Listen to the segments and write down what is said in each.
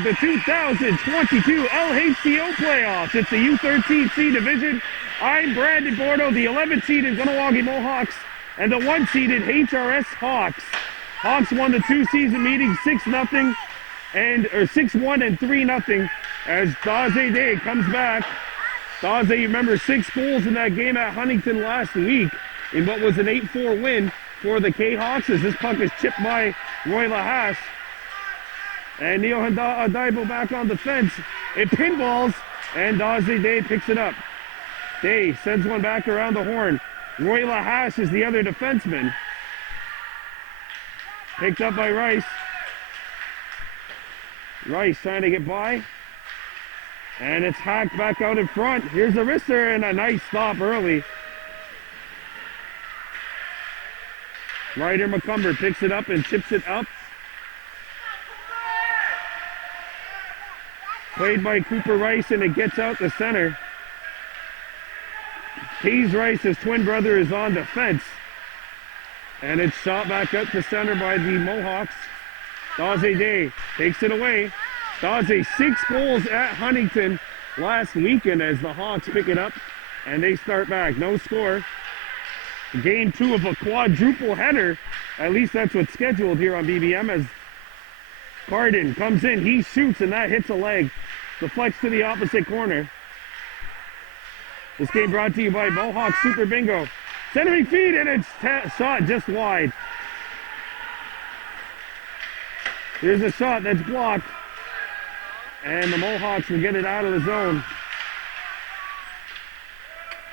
of the 2022 LHTO playoffs. It's the U-13C division. I'm Brandon Bordeaux, the 11th seeded Kahnawake Mohawks and the 1 seeded HRS Hawks. Hawks won the 2 season meetings 6-0 and 6-1 and 3-0 as Daze Day comes back. Daze, you remember 6 goals in that game at Huntington last week in what was an 8-4 win for the K-Hawks as this puck is chipped by Roy Lahasse. And Neil Adaibo back on defense. It pinballs and Daze Day picks it up. Day sends one back around the horn. Roy Lahasse is the other defenseman. Picked up by Rice. Rice trying to get by. And it's hacked back out in front. Here's the wrister and a nice stop early. Ryder McCumber picks it up and chips it up. Played by Cooper Rice and it gets out the center. Hayes Rice, his twin brother, is on defense. And it's shot back up the center by the Mohawks. Daze Day takes it away. Daze 6 goals at Huntington last weekend as the Hawks pick it up and they start back. No score. Game 2 of a quadruple header. At least that's what's scheduled here on BBM as Carden comes in. He shoots and that hits a leg. Deflects to the opposite corner. This game brought to you by Mohawk Super Bingo. Centering feed and it's shot just wide. Here's a shot that's blocked. And the Mohawks will get it out of the zone.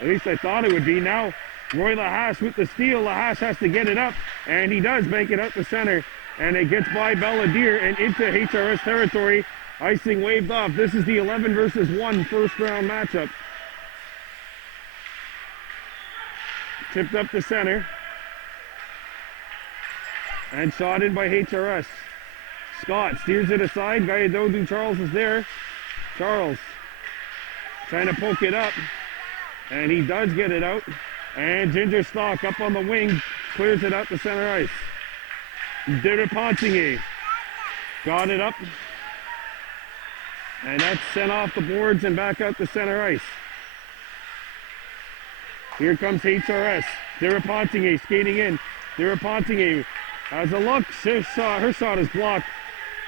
At least I thought it would be. Now Roy Lahasse with the steal. Lahasse has to get it up. And he does make it up the center. And it gets by Belladere and into HRS territory. Icing waved off. This is the 11 versus 1 first round matchup. Tipped up the center. And shot in by HRS. Scott steers it aside. Gayadodu Charles is there. Charles trying to poke it up. And he does get it out. And Ginger Stock up on the wing. Clears it out to center ice. Deripontier got it up. And that's sent off the boards and back out to center ice. Here comes HRS. Deripontier skating in. Deripontier has a look. Her shot is blocked.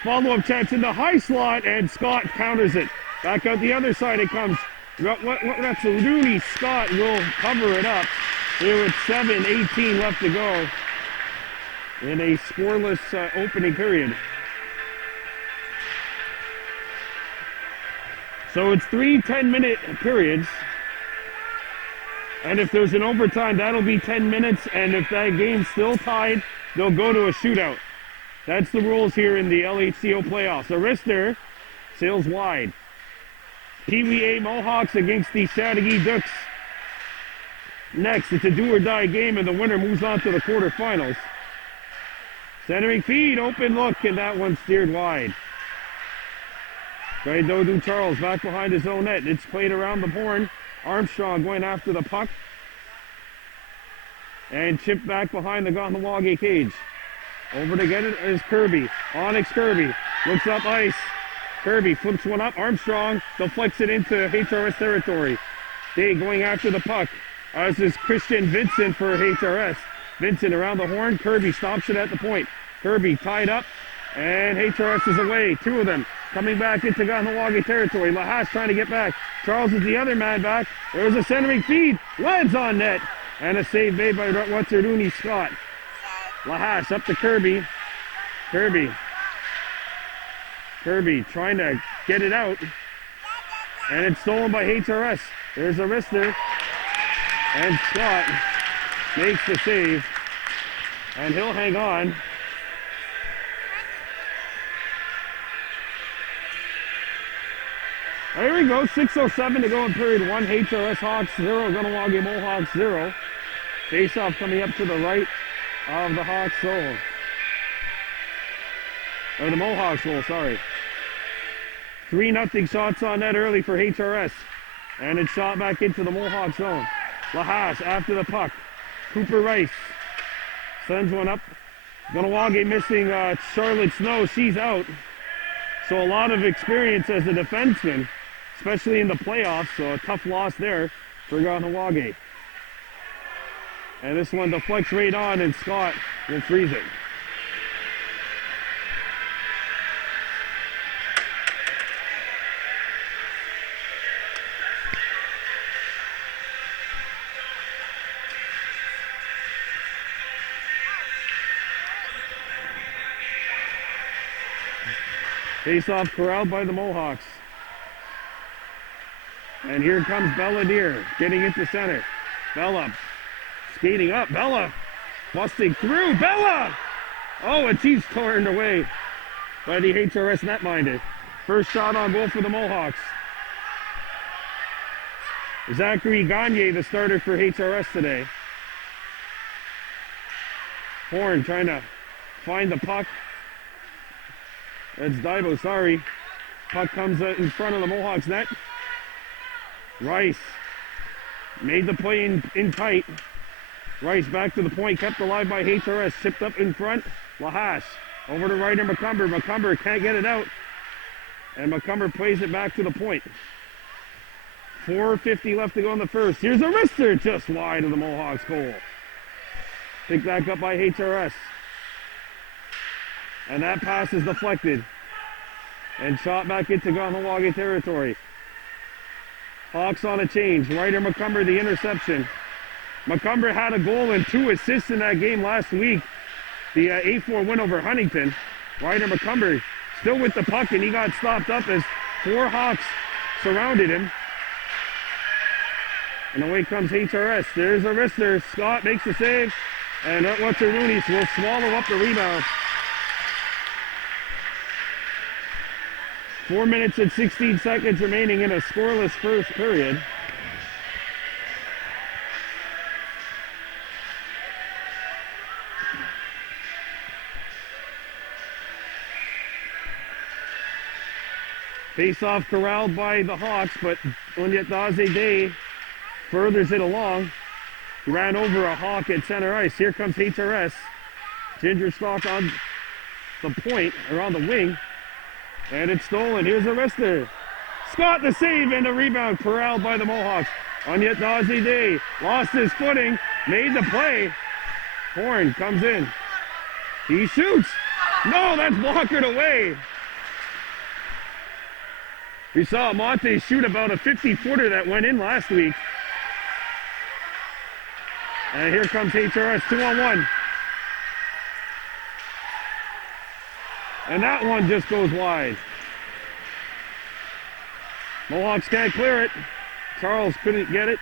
Follow-up chance in the high slot, and Scott counters it. Back out the other side it comes. That's Rooney. Scott will cover it up. Here with 7:18 left to go in a scoreless opening period. So it's 3 10-minute periods. And if there's an overtime, that'll be 10 minutes. And if that game's still tied, they'll go to a shootout. That's the rules here in the LHTO playoffs. The wrister sails wide. PWA Mohawks against the Sadegee Ducks. Next, it's a do-or-die game, and the winner moves on to the quarterfinals. Centering feed, open look, and that one steered wide. Gayadodu Charles back behind his own net. It's played around the horn. Armstrong going after the puck. And chipped back behind the Kahnawake cage. Over to get it is Kirby. Onyx Kirby looks up ice. Kirby flips one up. Armstrong deflects it into HRS territory. Day going after the puck. As is Christian Vincent for HRS. Vincent around the horn. Kirby stops it at the point. Kirby tied up. And HRS is away. 2 of them coming back into Kahnawake territory. Lahasse trying to get back. Charles is the other man back. There's a centering feed. Lands on net. And a save made by Rooney Scott. Lahasse up to Kirby. Kirby trying to get it out. And it's stolen by HRS. There's a wrister. And Scott makes the save. And he'll hang on. There we go, 6:07 to go in period 1. HRS Hawks 0, Kahnawake Mohawks 0. Face-off coming up to the right of the Hawks goal. Or the Mohawks goal, sorry. 3-0 shots on net early for HRS. And it's shot back into the Mohawk zone. Lahasse after the puck. Cooper Rice sends one up. Kahnawake missing Charlotte Snow. She's out. So a lot of experience as a defenseman, especially in the playoffs. So a tough loss there for Kahnawake. And this one deflects right on, and Scott will freeze it. Face-off corralled by the Mohawks. And here comes Belladier getting into center. Bella skating up. Bella busting through. Bella! Oh, and she's torn away by the HRS netminder. First shot on goal for the Mohawks. Zachary Gagne, the starter for HRS today. Horn trying to find the puck. That's Dibo, sorry. Puck comes in front of the Mohawks net. Rice made the play in tight. Rice back to the point, kept alive by HRS. Chipped up in front. Lahash over to Ryder McCumber. McCumber can't get it out. And McCumber plays it back to the point. 4:50 left to go in the first. Here's a wrister just wide of the Mohawks goal. Picked back up by HRS. And that pass is deflected and shot back into Kahnawake territory. Hawks on a change. Ryder McCumber, the interception. McCumber had a goal and 2 assists in that game last week. The 8-4 win over Huntington. Ryder McCumber still with the puck, and he got stopped up as 4 Hawks surrounded him. And away comes HRS. There's a wrister. Scott makes the save, and Rooney will swallow up the rebound. 4 minutes and 16 seconds remaining in a scoreless first period. Face-off corralled by the Hawks, but Onyetaze Day furthers it along. He ran over a Hawk at center ice. Here comes HRS. Ginger Stock on the point, or on the wing. And it's stolen. Here's a wrister. Scott the save and the rebound corralled by the Mohawks. Onyetaze Day lost his footing, made the play. Horn comes in. He shoots. No, that's blockered away. We saw Monte shoot about a 50-footer that went in last week. And here comes HRS 2-on-1. And that one just goes wide. Mohawks can't clear it. Charles couldn't get it.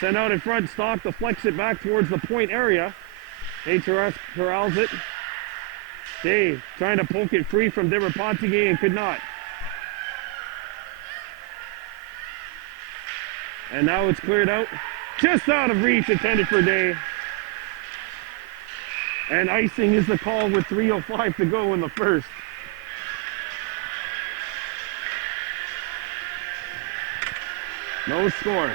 Sent out in front. Stock deflects it back towards the point area. HRS corrals it. Day trying to poke it free from Deverpontige and could not. And now it's cleared out. Just out of reach, intended for Day. And icing is the call with 3:05 to go in the first. No score.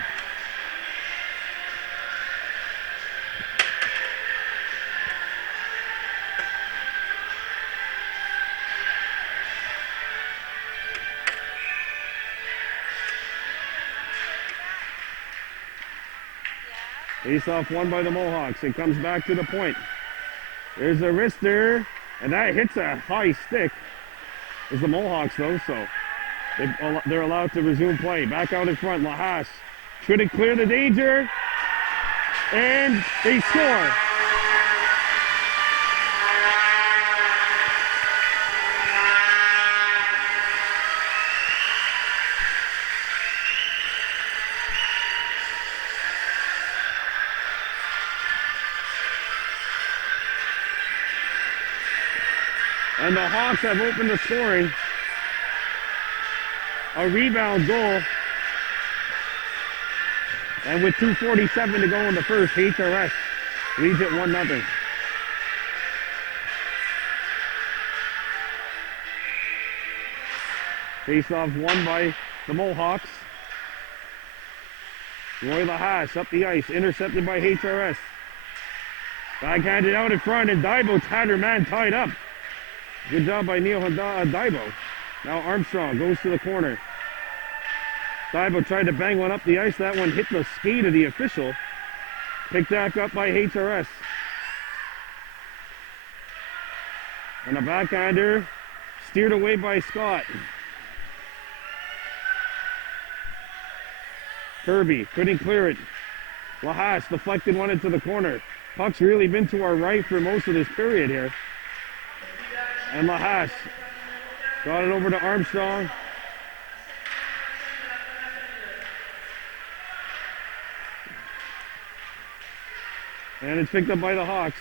Face-off won by the Mohawks. It comes back to the point. There's a wrister, and that hits a high stick. It's the Mohawks, though, so they're allowed to resume play. Back out in front, Lahash should have cleared the danger, and they score. And the Hawks have opened the scoring. A rebound goal. And with 2:47 to go in the first, HRS leads it 1-0. Face-off won by the Mohawks. Roy Lahash up the ice, intercepted by HRS. Backhanded out in front, and Dibo had her man tied up. Good job by Neil Dibo. Now Armstrong goes to the corner. Thibault tried to bang one up the ice. That one hit the skate of the official. Picked back up by HRS. And a backhander steered away by Scott. Kirby couldn't clear it. Lahash deflected one into the corner. Puck's really been to our right for most of this period here. And Lahash got it over to Armstrong. And it's picked up by the Hawks.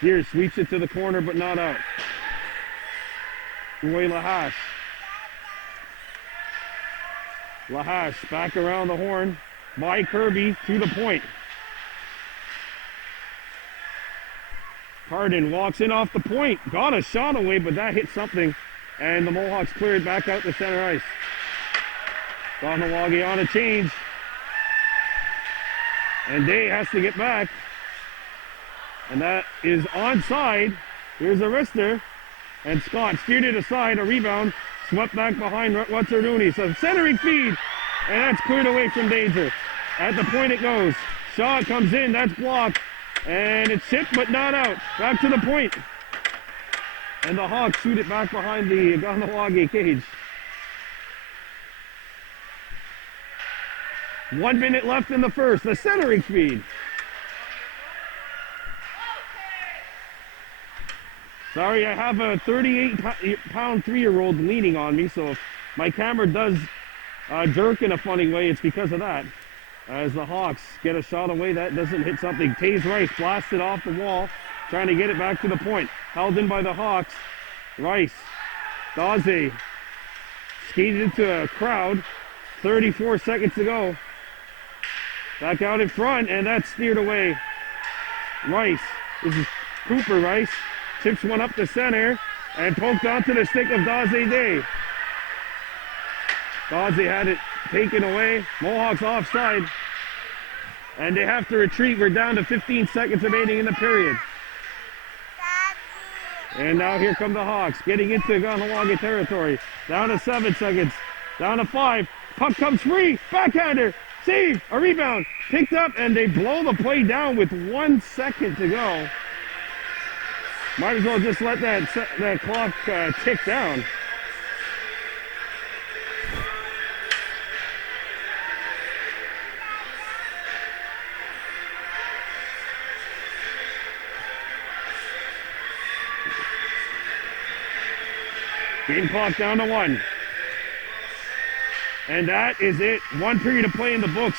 Here, sweeps it to the corner, but not out. Roy Lahash. Lahash back around the horn by Kirby to the point. Hardin walks in off the point. Got a shot away, but that hit something. And the Mohawks cleared back out to center ice. Kahnawake on a change. And Day has to get back. And that is onside. Here's a wrister. And Scott steered it aside. A rebound. Swept back behind Watsaruni. So centering feed. And that's cleared away from danger. At the point it goes. Shaw comes in. That's blocked. And it's hit but not out. Back to the point. And the Hawks shoot it back behind the Kahnawake cage. 1 minute left in the first. The centering feed. Sorry, I have a 38-pound 3-year-old leaning on me, so if my camera does jerk in a funny way, it's because of that. As the Hawks get a shot away, that doesn't hit something. Taze Rice blasted off the wall, trying to get it back to the point. Held in by the Hawks. Rice, Daze, skated into a crowd. 34 seconds to go. Back out in front, and that's steered away. Rice, this is Cooper Rice, tips one up the center, and poked onto the stick of Daze Day. Daze had it taken away. Mohawks offside. And they have to retreat. We're down to 15 seconds remaining in the period. And now here come the Hawks, getting into Kahnawake territory. Down to 7 seconds. Down to 5. Puck comes free. Backhander. Save. A rebound. Picked up, and they blow the play down with 1 second to go. Might as well just let that clock tick down. Game clock down to 1. And that is it. 1 period of play in the books.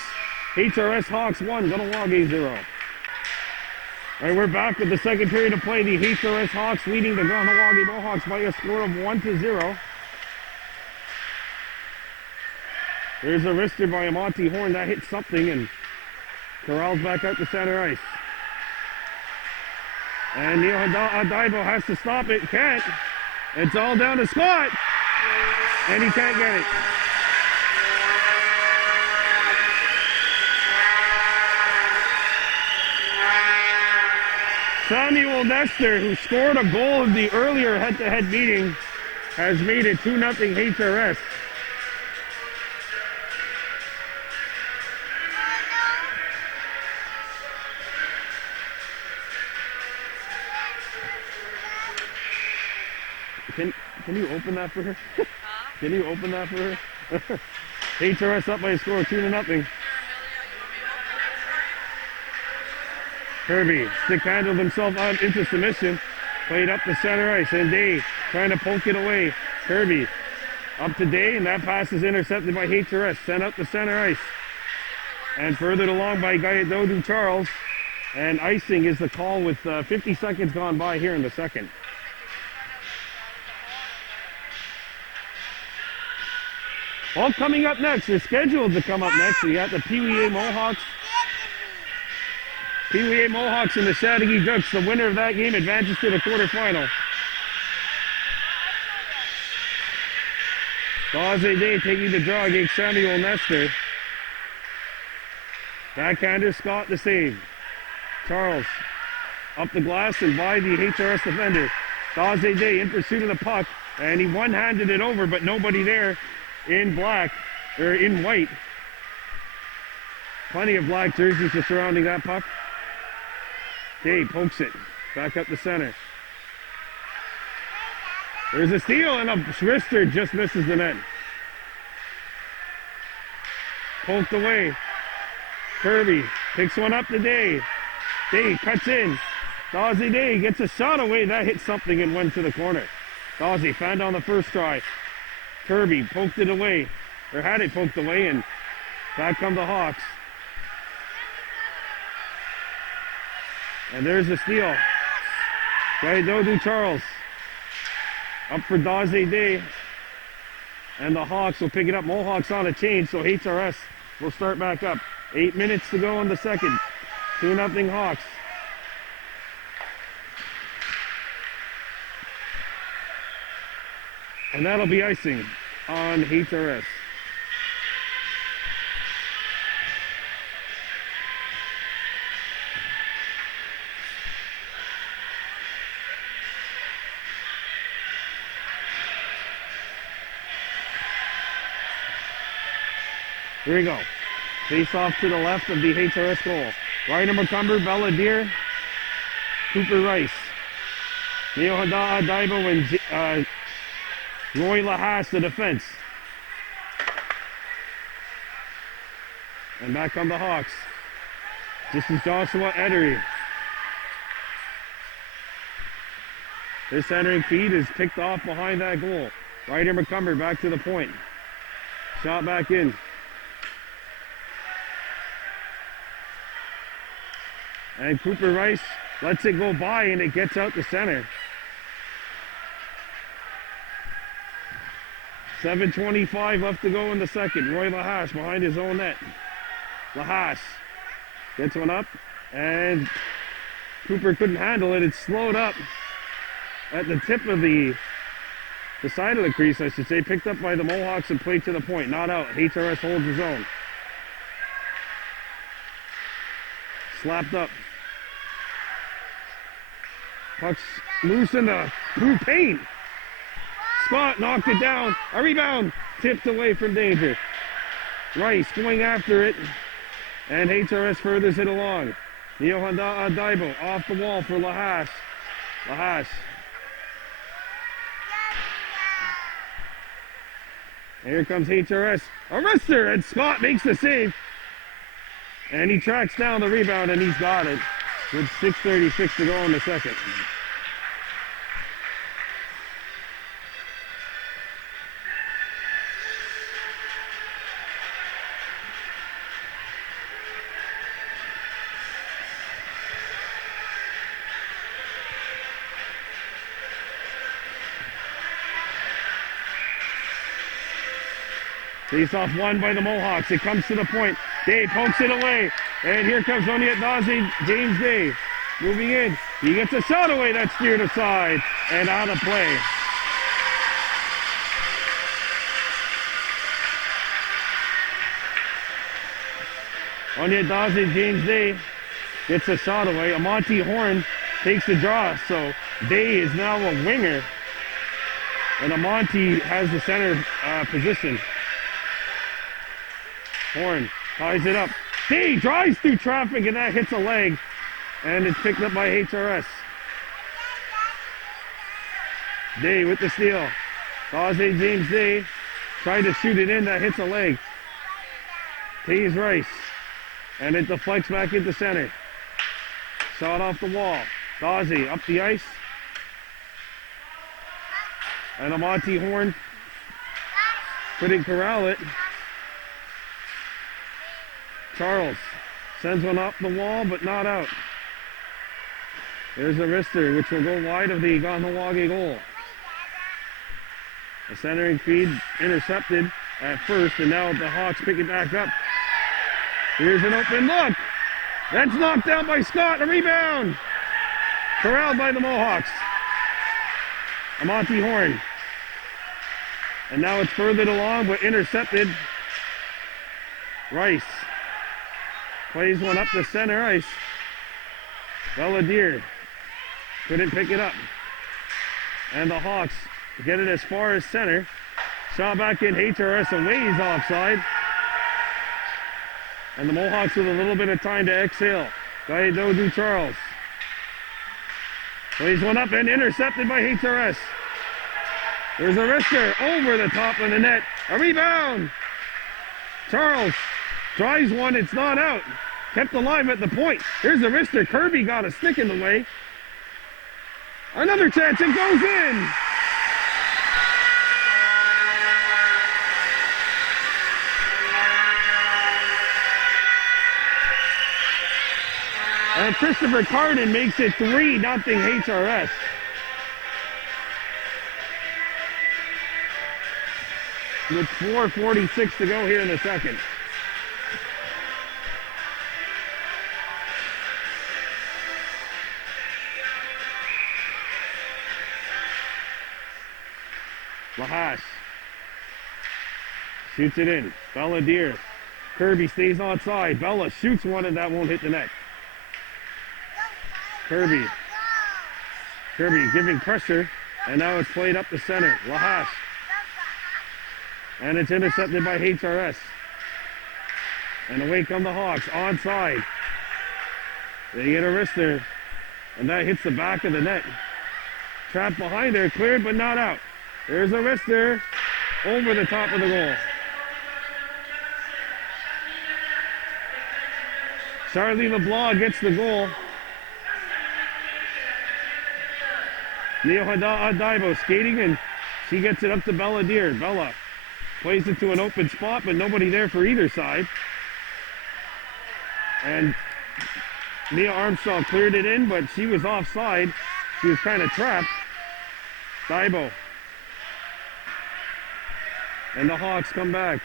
HRS Hawks 1, Kahnawake 0. All right, we're back with the second period of play. The HRS Hawks leading the Kahnawake Mohawks by a score of 1-0. There's a wrister by Monty Horn. That hit something, and corrals back out to center ice. And Neil Adaibo has to stop it. Can't. It's all down to Scott, and he can't get it. Samuel Nestor, who scored a goal in the earlier head-to-head meeting, has made it 2-0 HRS. Can you open that for her? Can you open that for her? HRS up by a score of 2-0. Kirby stick handled himself out into submission. Played up the center ice, and Day trying to poke it away. Kirby up to Day, and that pass is intercepted by HRS. Sent up the center ice. And furthered along by Dodu Charles. And icing is the call with 50 seconds gone by here in the second. All coming up next. They're scheduled to come up next. We got the Pee-wee Mohawks. Pee-wee Mohawks and the Chattagee Ducks. The winner of that game advances to the quarterfinal. Daze Day taking the draw against Samuel Nestor. Backhander Scott the save. Charles up the glass and by the HRS defender. Daze Day in pursuit of the puck. And he one-handed it over, but nobody there in black, or in white. Plenty of black jerseys just surrounding that puck. Day pokes it back up the center. There's a steal, and a wrister just misses the net. Poked away. Kirby picks one up to Day. Day cuts in. Dawsey Day gets a shot away. That hit something and went to the corner. Dawsey found on the first try. Kirby poked it away, or had it poked away, and back come the Hawks. And there's the steal. Dodu Charles. Up for Dawsey Day. And the Hawks will pick it up. Mohawks on a change, so HRS will start back up. 8 minutes to go in the second. 2-0 Hawks. And that'll be icing on HRS. Here we go. Face off to the left of the HRS goal. Ryder McCumber, Belladere, Cooper Rice, Neo Hada Daibo, and Roy Lahas, the defense. And back on the Hawks. This is Joshua Edery. This centering feed is picked off behind that goal. Ryder McCumber back to the point. Shot back in. And Cooper Rice lets it go by, and it gets out the center. 7:25 left to go in the second. Roy Lahas behind his own net. Lahas gets one up, and Cooper couldn't handle it. It slowed up at the tip of the side of the crease, I should say. Picked up by the Mohawks and played to the point. Not out. HRS holds his own. Slapped up. Puck's loose in the blue paint. Scott knocked it down. A rebound. Tipped away from danger. Rice going after it. And HRS furthers it along. Neo Honda Daibo off the wall for Lahas. Lahas. And here comes HRS. A wrister, and Scott makes the save. And he tracks down the rebound, and he's got it with 6:36 to go in the second. Face off won by the Mohawks. It comes to the point. Day pokes it away. And here comes Onyet Dazi, James Day. Moving in. He gets a shot away. That's steered aside and out of play. Onyet Dazi, James Day gets a shot away. Amonte Horn takes the draw. So Day is now a winger. And Amonte has the center position. Horn ties it up. Day drives through traffic, and that hits a leg, and it's picked up by HRS. Day with the steal. Daze James Day tried to shoot it in, that hits a leg. Taze Rice, and it deflects back into center. Shot off the wall. Daze up the ice. And Amonte Horn couldn't corral it. Charles sends one up the wall, but not out. There's a wrister, which will go wide of the Kahnawake goal. A centering feed intercepted at first, and now the Hawks pick it back up. Here's an open look. That's knocked down by Scott. A rebound. Corralled by the Mohawks. Amonte Horn. And now it's furthered along, but intercepted. Rice plays one up the center ice. Belladere couldn't pick it up. And the Hawks get it as far as center. Shot back in, HRS away, he's offside. And the Mohawks with a little bit of time to exhale. Gaidodu Charles. Plays one up and intercepted by HRS. There's a wrister over the top of the net. A rebound. Charles tries one, it's not out. Kept alive at the point. Here's the wrister. Kirby got a stick in the way. Another chance, it goes in. And Christopher Carden makes it 3-0 HRS. With 4:46 to go here in the second. Lahash shoots it in. Bella Deer. Kirby stays onside. Bella shoots one and that won't hit the net. Kirby giving pressure, and now it's played up the center. Lahash. And it's intercepted by HRS. And away come the Hawks, onside. They get a wrister, and that hits the back of the net. Trapped behind there, cleared but not out. There's a wrister over the top of the goal. Charlie LeBlanc gets the goal. Neohada Adaibo skating, and she gets it up to Bella Deer. Bella plays it to an open spot, but nobody there for either side. And Mia Armstrong cleared it in, but she was offside. She was kind of trapped. Daibo. And the Hawks come back.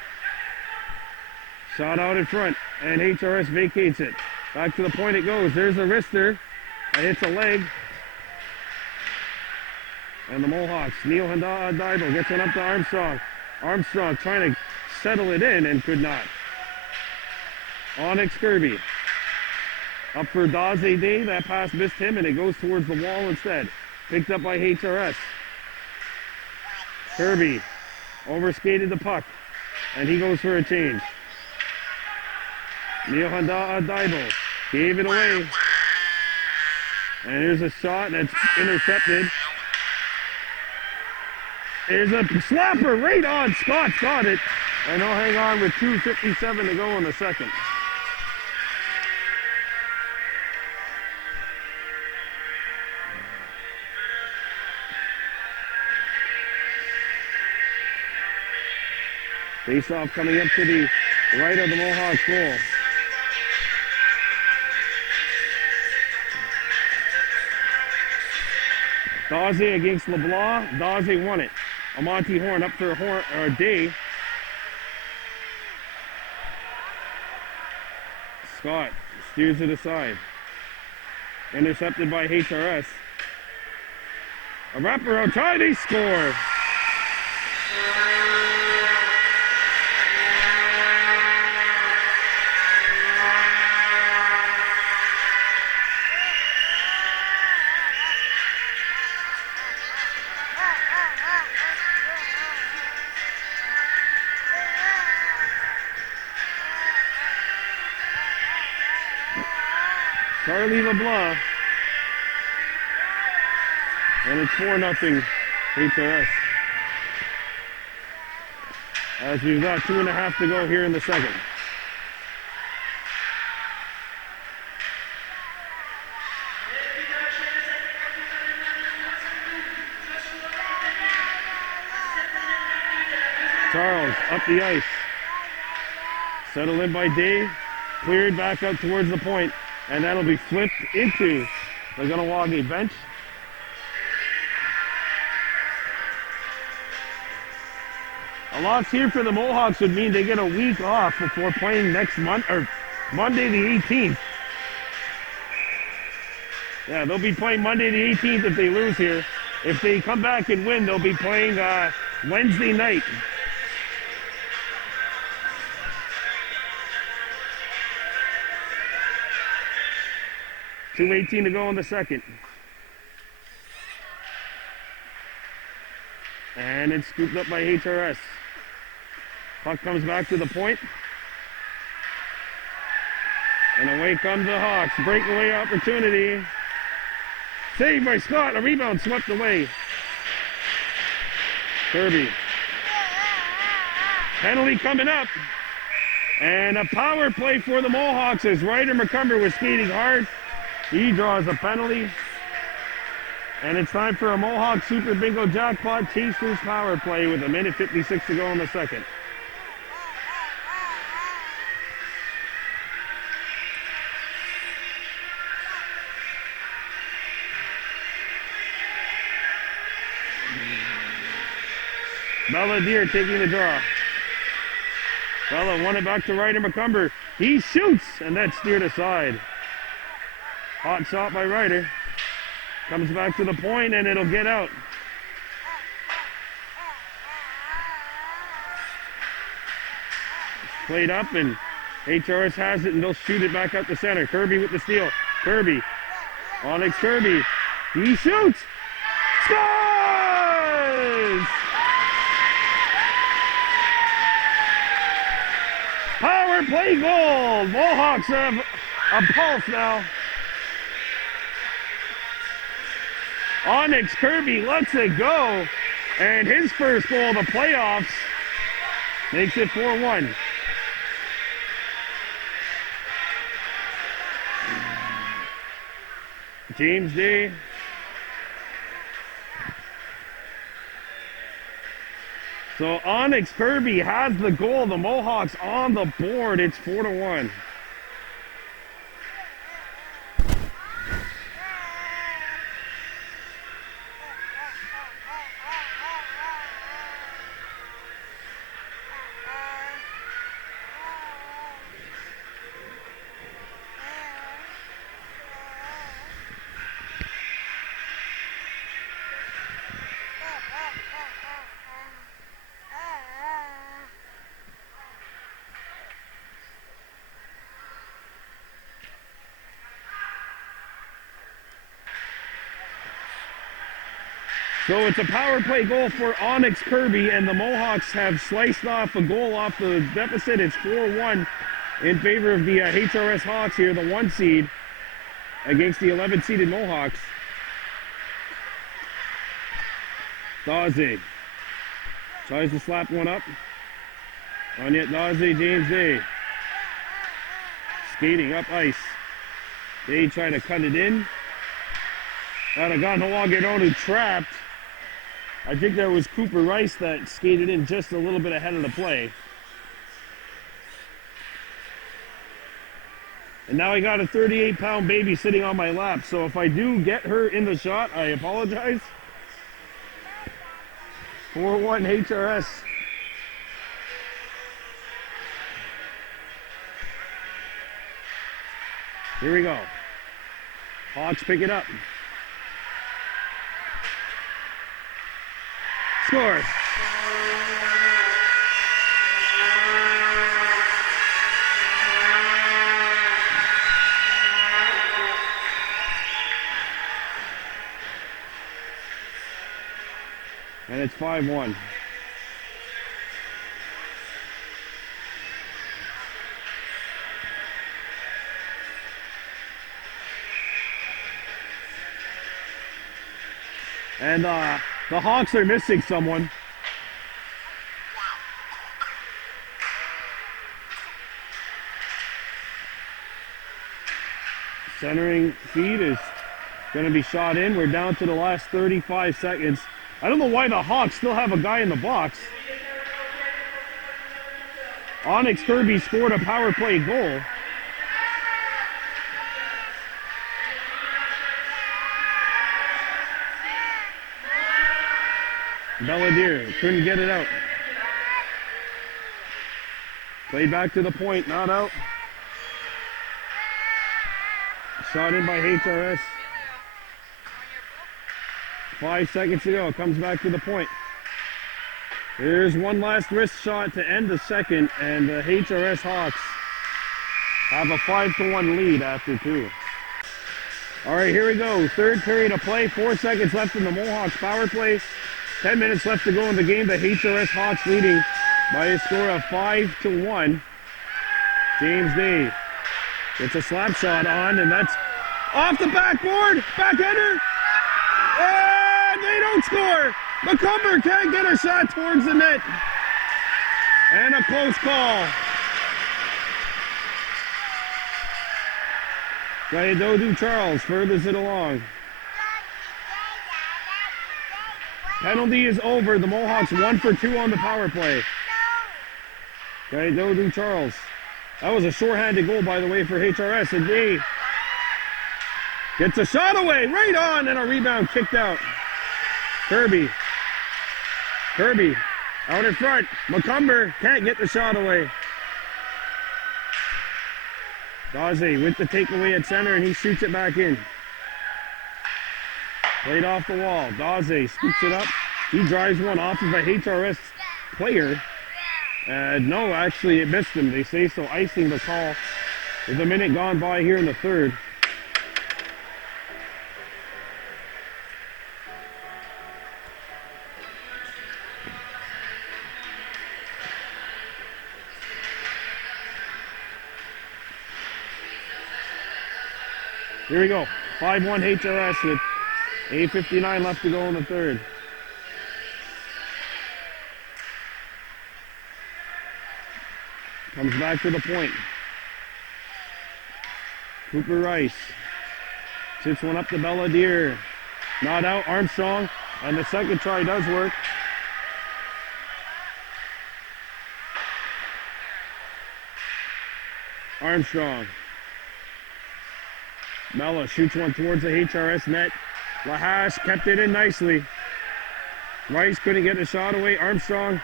Shot out in front, and HRS vacates it. Back to the point it goes. There's a wrister. It hits a leg. And the Mohawks, Neil Handa Daibo gets one up to Armstrong. Armstrong trying to settle it in and could not. Onyx Kirby. Up for Daze Day. That pass missed him and it goes towards the wall instead. Picked up by HRS. Kirby overskated the puck. And he goes for a change. Neil Handa Daibo gave it away. And here's a shot that's intercepted. There's a slapper right on. Scott's got it. And they'll hang on with 2:57 to go in the second. Face-off coming up to the right of the Mohawks goal. Daze against LeBlanc. Daze won it. Amonte Horn up for Day. Scott steers it aside. Intercepted by HRS. A wraparound try, they score. Charlie LeBlanc. And it's 4-0 HRS. As we've got 2.5 to go here in the second. Charles up the ice. Settled in by Dave. Cleared back up towards the point. And that'll be flipped into the Kahnawake bench. A loss here for the Mohawks would mean they get a week off before playing next month, or Monday the 18th. Yeah, they'll be playing Monday the 18th if they lose here. If they come back and win, they'll be playing Wednesday night. $2:18 to go in the second. And it's scooped up by HRS. Puck comes back to the point. And away comes the Hawks. Breakaway opportunity. Saved by Scott. A rebound swept away. Kirby. Penalty coming up. And a power play for the Mohawks as Ryder McCumber was skating hard. He draws a penalty. And it's time for a Mohawk Super Bingo Jackpot Tasters power play with 1:56 to go in the second. Bella Deer taking the draw. Bella won it back to Ryder McCumber. He shoots, and that's steered aside. Hot shot by Ryder. Comes back to the point, and it'll get out. Played up, and HRS has it, and they'll shoot it back up the center. Kirby with the steal. Kirby. Onyx Kirby. He shoots. Scores! Power play goal. Mohawks have a pulse now. Onyx Kirby lets it go, and his first goal of the playoffs makes it 4-1. James Day. So Onyx Kirby has the goal. The Mohawks on the board. It's 4-1. So it's a power play goal for Onyx Kirby, and the Mohawks have sliced off a goal off the deficit. It's 4-1 in favor of the HRS Hawks here, the 1 seed, against the 11 seeded Mohawks. Daze tries to slap one up. On yet Daze, James Day. Skating up ice. They try to cut it in. Out of Kahnawake who trapped. I think that was Cooper Rice that skated in just a little bit ahead of the play. And now I got a 38-pound baby sitting on my lap, so if I do get her in the shot, I apologize. 4-1 HRS. Here we go. Hawks pick it up. Score. And it's 5-1. And the Hawks are missing someone. Centering feed is going to be shot in. We're down to the last 35 seconds. I don't know why the Hawks still have a guy in the box. Onyx Kirby scored a power play goal. Belladier couldn't get it out. Played back to the point, not out. Shot in by HRS. 5 seconds to go, comes back to the point. Here's one last wrist shot to end the second, and the HRS Hawks have a 5-1 lead after 2. All right, here we go. Third period of play, 4 seconds left in the Mohawks power play. 10 minutes left to go in the game. The HRS Hawks leading by a score of 5-1. James Day gets a slap shot on, and that's off the backboard. Backhander. And they don't score. McCumber can't get a shot towards the net. And a close call. Dodu Charles furthers it along. Penalty is over. The Mohawks 1 for 2 on the power play. Dodu Charles. That was a shorthanded goal, by the way, for HRS. And they gets a shot away, right on, and a rebound kicked out. Kirby out in front. McCumber can't get the shot away. Daze with the takeaway at center, and he shoots it back in. Played off the wall. Daze scoops it up. He drives one off of a HRS player. No, actually it missed him. They say so, icing the call with a minute gone by here in the third. Here we go. 5-1 HRS with 8:59 left to go in the third. Comes back to the point. Cooper Rice sits one up to Belladier. Not out. Armstrong. And the second try does work. Armstrong. Mella shoots one towards the HRS net. Lahash kept it in nicely. Rice couldn't get the shot away. Armstrong.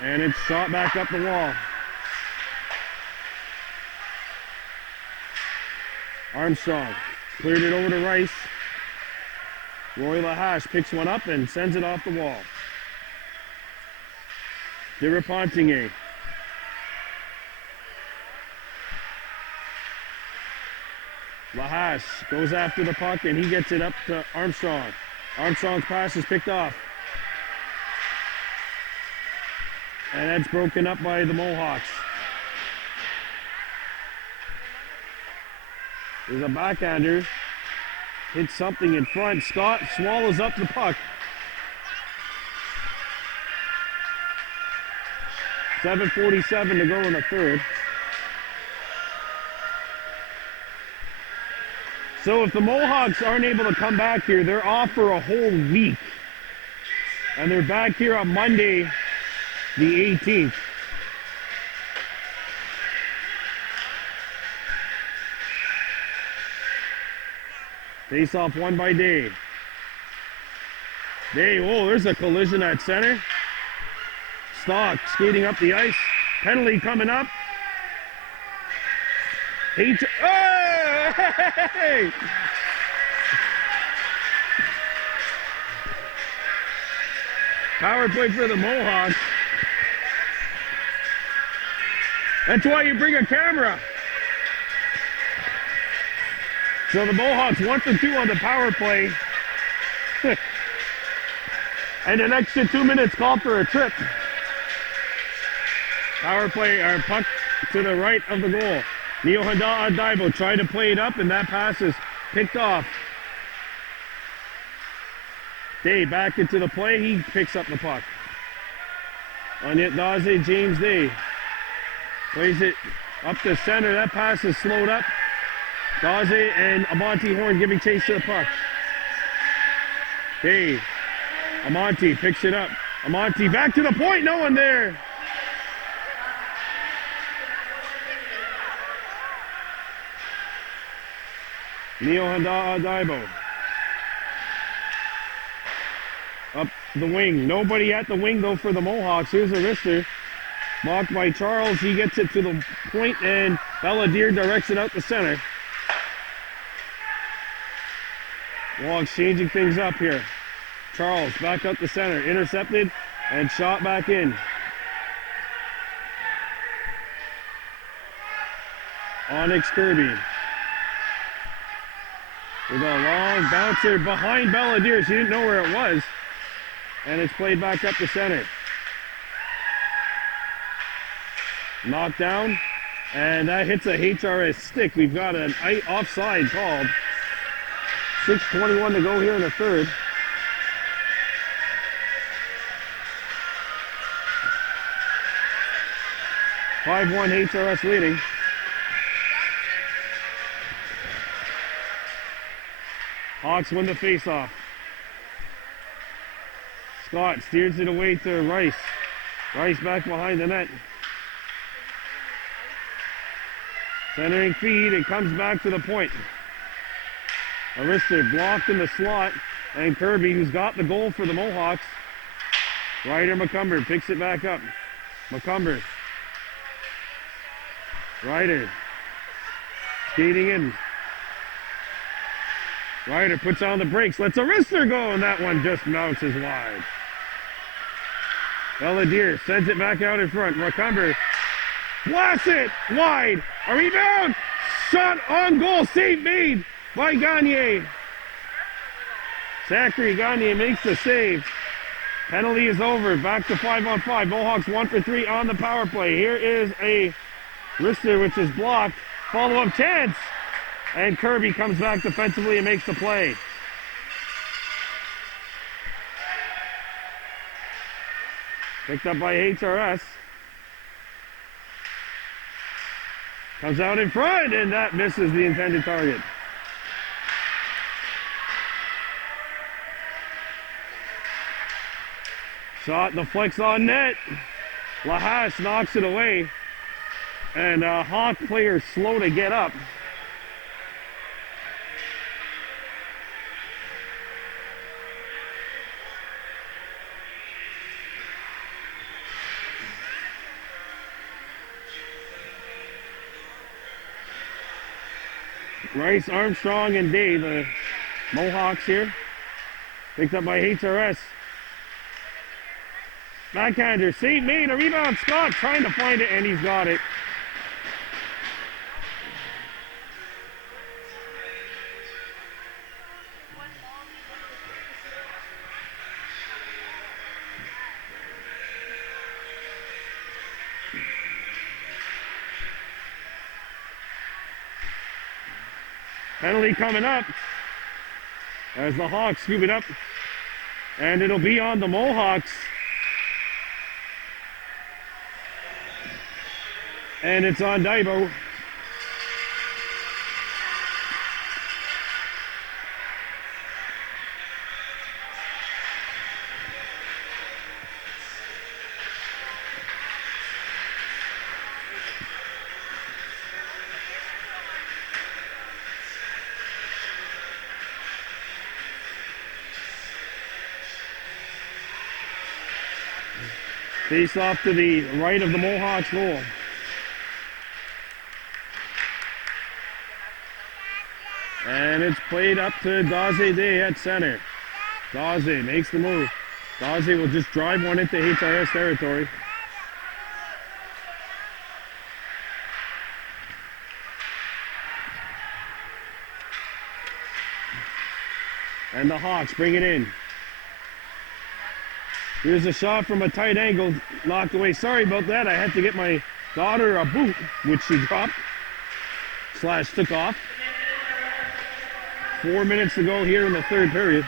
And it's shot back up the wall. Armstrong cleared it over to Rice. Roy Lahash picks one up and sends it off the wall. Dirapontier. Lahash goes after the puck and he gets it up to Armstrong. Armstrong's pass is picked off. And that's broken up by the Mohawks. There's a backhander. Hits something in front. Scott swallows up the puck. 7:47 to go in the third. So if the Mohawks aren't able to come back here, they're off for a whole week. And they're back here on Monday, the 18th. Face off won by Day. Day, oh, there's a collision at center. Stock skating up the ice. Penalty coming up. Hey! Power play for the Mohawks. That's why you bring a camera. So the Mohawks 1 for 2 on the power play. And an extra 2 minutes called for a trip. Power play, or puck to the right of the goal. Neo Honda Adaibo tried to play it up, and that pass is picked off. Day back into the play. He picks up the puck. On it, Daze, James Day. Plays it up to center. That pass is slowed up. Daze and Amonte Horn giving chase to the puck. Day. Amonte picks it up. Amonte back to the point. No one there. Neo Honda Adaibo. Up the wing. Nobody at the wing, though, for the Mohawks. Here's a wrister. Blocked by Charles. He gets it to the point, and Belladier directs it out the center. Mohawks changing things up here. Charles back up the center. Intercepted and shot back in. Onyx Kirby. With a long bouncer behind Belladier. She didn't know where it was. And it's played back up to center. Knocked down, and that hits a HRS stick. We've got an offside called. 6:21 to go here in the third. (5-1) HRS leading. Hawks win the faceoff. Scott steers it away to Rice. Rice back behind the net. Centering feed, it comes back to the point. Arister blocked in the slot, and Kirby, who's got the goal for the Mohawks. Ryder McCumber picks it back up. McCumber. Ryder. Skating in. Ryder puts on the brakes, lets Arister go, and that one just bounces wide. Belladere sends it back out in front. McCumber blasts it wide. A rebound. Shot on goal. Save made by Gagne. Zachary Gagne makes the save. Penalty is over. Back to 5-on-5. Mohawks 1 for 3 on the power play. Here is a wrister which is blocked. Follow-up chance. And Kirby comes back defensively and makes the play. Picked up by HRS. Comes out in front, and that misses the intended target. Shot deflects on net. Lahash knocks it away. And Hawk player slow to get up. Rice, Armstrong, and Day, the Mohawks here. Picked up by HRS. Backhander, St. Main, a rebound. Scott trying to find it, and he's got it. Penalty coming up as the Hawks scoop it up, and it'll be on the Mohawks. And it's on Daibo. Face off to the right of the Mohawks goal. And it's played up to Daze Day at center. Daze makes the move. Daze will just drive one into HRS territory. And the Hawks bring it in. Here's a shot from a tight angle, knocked away. Sorry about that. I had to get my daughter a boot, which she dropped / took off. 4 minutes to go here in the third period.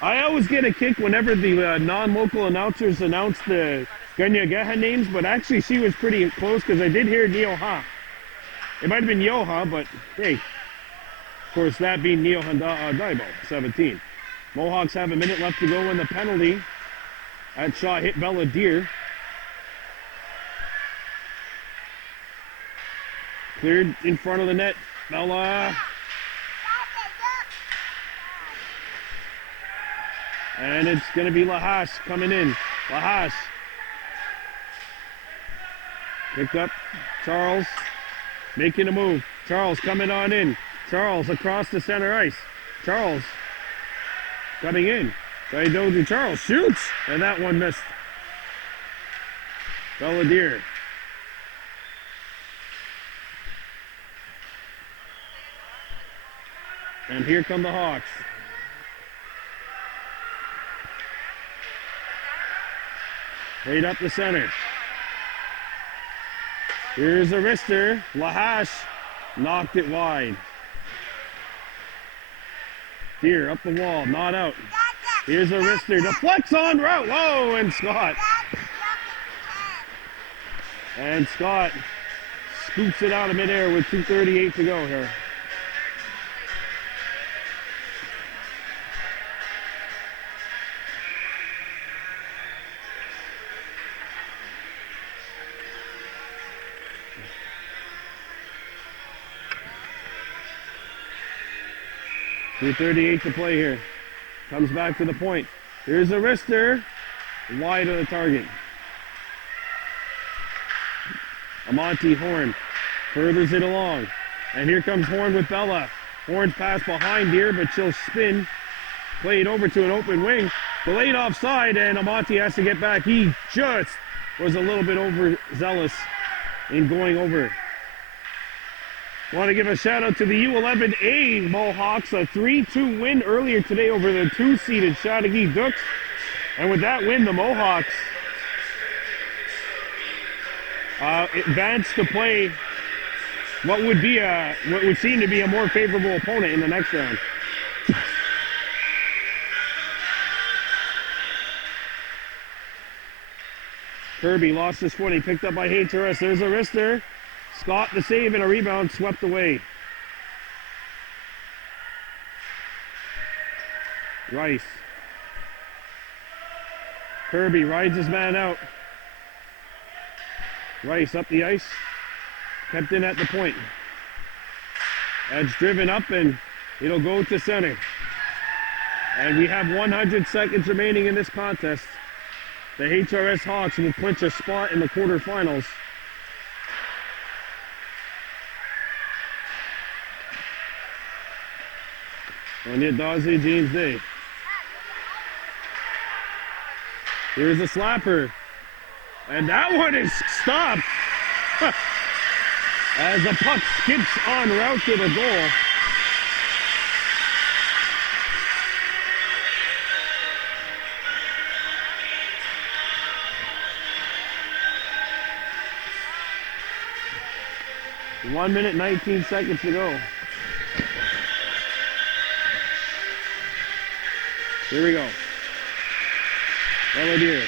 I always get a kick whenever the non-local announcers announce the Ganyagaha names, but actually she was pretty close because I did hear Neoha. It might have been Yoha, but hey, of course that being Neoha Daibo, 17. Mohawks have a minute left to go in the penalty. That shot hit Belladere. Cleared in front of the net. Bella. And it's going to be Lahash coming in. Lahash. Picked up. Charles making a move. Charles coming on in. Charles across the center ice. Charles coming in. Daidoji Charles shoots. And that one missed. Belladere. And here come the Hawks. Right up the center. Here's a wrister. Lahash knocked it wide. Here, up the wall, not out. Here's a wrister. Deflects on route. Whoa, and Scott. And Scott scoops it out of midair with 2:38 to go here. .238 to play here. Comes back to the point. Here's a wrister. Wide of the target. Amante Horn furthers it along. And here comes Horn with Bella. Horn's pass behind here, but she'll spin. Played over to an open wing. Delayed offside, and Amante has to get back. He just was a little bit overzealous in going over. Want to give a shout out to the U11A Mohawks, a 3-2 win earlier today over the 2-seeded Chateauguay Dukes. And with that win, the Mohawks advanced to play what would seem to be a more favorable opponent in the next round. Kirby lost his footing, picked up by HRS. There's a wrister. Scott the save and a rebound swept away. Rice. Kirby rides his man out. Rice up the ice. Kept in at the point. Edge driven up and it'll go to center. And we have 100 seconds remaining in this contest. The HRS Hawks will clinch a spot in the quarterfinals. On your Dawsey Jeans Day. Here's a slapper. And that one is stopped. As the puck skips en route to the goal. One minute, 19 seconds to go. Here we go. Belladere.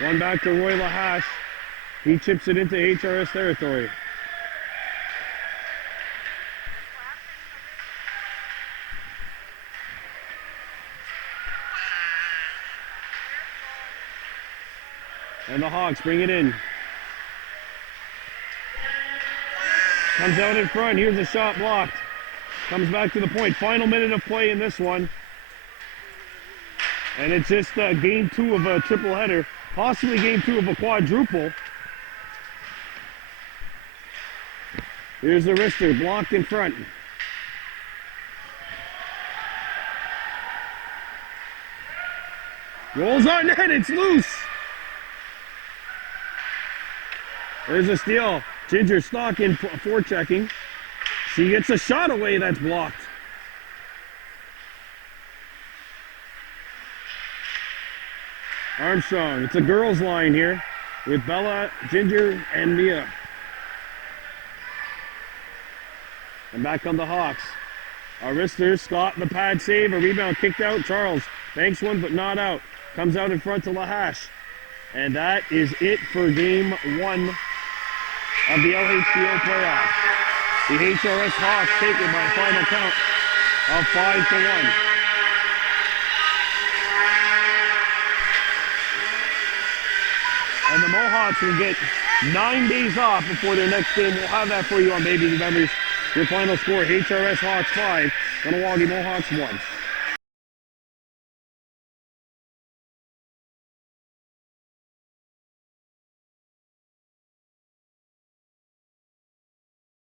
One back to Roy Lahash. He chips it into HRS territory. And the Hawks bring it in. Comes out in front. Here's a shot blocked. Comes back to the point. Final minute of play in this one. And it's just game 2 of a triple header. Possibly game 2 of a quadruple. Here's the wrister, blocked in front. Rolls on net, it's loose. There's a steal. Ginger Stock in forechecking. She gets a shot away that's blocked. Armstrong, it's a girls line here with Bella, Ginger, and Mia. And back on the Hawks. Our wrister, Scott, the pad save, a rebound kicked out. Charles banks one but not out. Comes out in front to Lahash. And that is it for game 1 of the LHTO playoffs. The HRS Hawks take it by a final count of 5-1. And the Mohawks will get 9 days off before their next game. We'll have that for you on Baby Memories. Your final score, HRS Hawks 5, Kahnawake Mohawks 1.